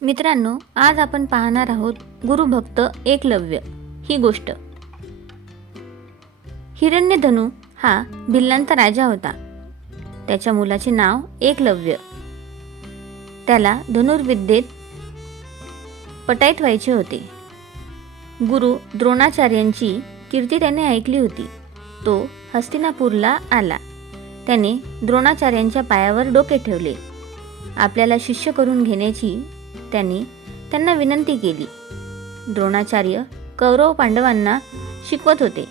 मित्रांनो, आज आपण पाहणार आहोत गुरुभक्त एकलव्य ही गोष्ट। हिरण्यधनु हा भिल्लांचा राजा होता। त्याच्या मुलाचे नाव एकलव्य। त्याला धनुर्विद्येत पटाईत व्हायचे होते। गुरु द्रोणाचार्यांची कीर्ती त्याने ऐकली होती। तो हस्तिनापूरला आला। त्याने द्रोणाचार्यांच्या पायावर डोके ठेवले। आपल्याला शिष्य करून घेण्याची त्यांना विनंती केली। द्रोणाचार्य कौरव पांडवांना शिकवत होते।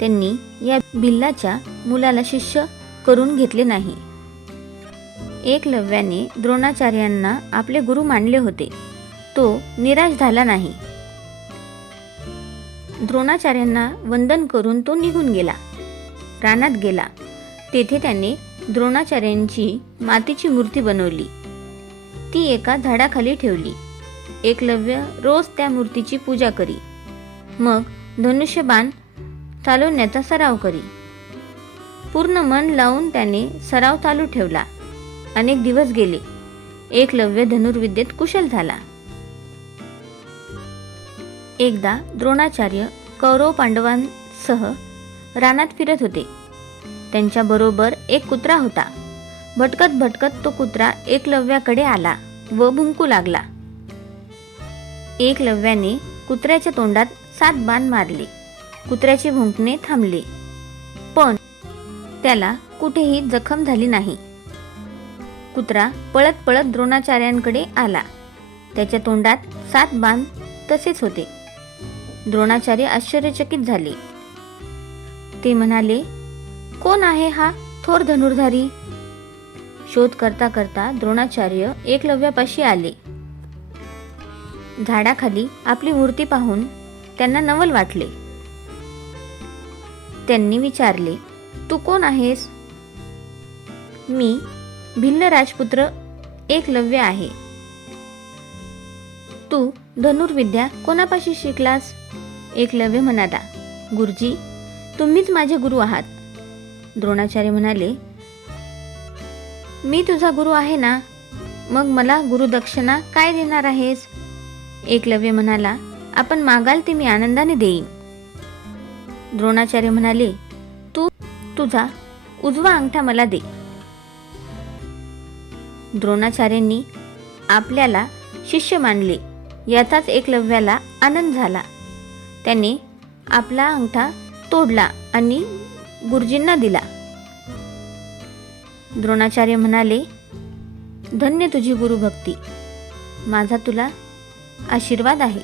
त्यांनी या भिल्लाच्या मुलाला शिष्य करून घेतले नाही। एकलव्याने द्रोणाचार्यांना आपले गुरु मानले होते। तो निराश झाला नाही। द्रोणाचार्यांना वंदन करून तो निघून गेला। रानात गेला। तेथे त्याने द्रोणाचार्यांची मातीची मूर्ती बनवली। ती एका झाडाखाली ठेवली। एकलव्य रोज त्या मूर्तीची पूजा करी। मग धनुष्यबाण चालवण्याचा सराव करी। पूर्ण मन लावून त्याने सराव चालू ठेवला। अनेक दिवस गेले। एकलव्य धनुर्विद्येत कुशल झाला। एकदा द्रोणाचार्य कौरव पांडवांसह रानात फिरत होते। त्यांच्या बरोबर एक कुत्रा होता। भटकत भटकत तो कुत्रा एकलव्याकडे आला व भुंकू लागला। एकलव्याने कुत्र्याच्या तोंडात 7 बाण मारले। कुत्र्याचे भुंकणे थांबले, पण त्याला कुठेही जखम झाली नाही। कुत्रा पळत पळत द्रोणाचार्यांकडे आला। त्याच्या तोंडात 7 बाण तसेच होते। द्रोणाचार्य आश्चर्यचकित झाले। ते म्हणाले, कोण आहे हा थोर धनुर्धारी? शोध करता करता द्रोणाचार्य एकलव्यापाशी आले। झाडाखाली आपली मूर्ती पाहून त्यांना नवल वाटले। त्यांनी विचारले, तू कोण आहेस? मी भिल्ल राजपुत्र एकलव्य आहे। तू धनुर्विद्या कोणापाशी शिकलास? एकलव्य म्हणाला, गुरुजी, तुम्हीच माझे गुरु आहात। द्रोणाचार्य म्हणाले, मी तुझा गुरु आहे ना, मग मला गुरुदक्षिणा काय देणार आहेस? एकलव्य म्हणाला, आपण मागाल ते मी आनंदाने देईन। द्रोणाचार्य म्हणाले, तू तुझा उजवा अंगठा मला दे। द्रोणाचार्यांनी आपल्याला शिष्य मानले याचाच एकलव्याला आनंद झाला। त्याने आपला अंगठा तोडला आणि गुरुजींना दिला। द्रोणाचार्य म्हणाले, धन्य तुझी गुरुभक्ती। माझा तुला आशीर्वाद आहे।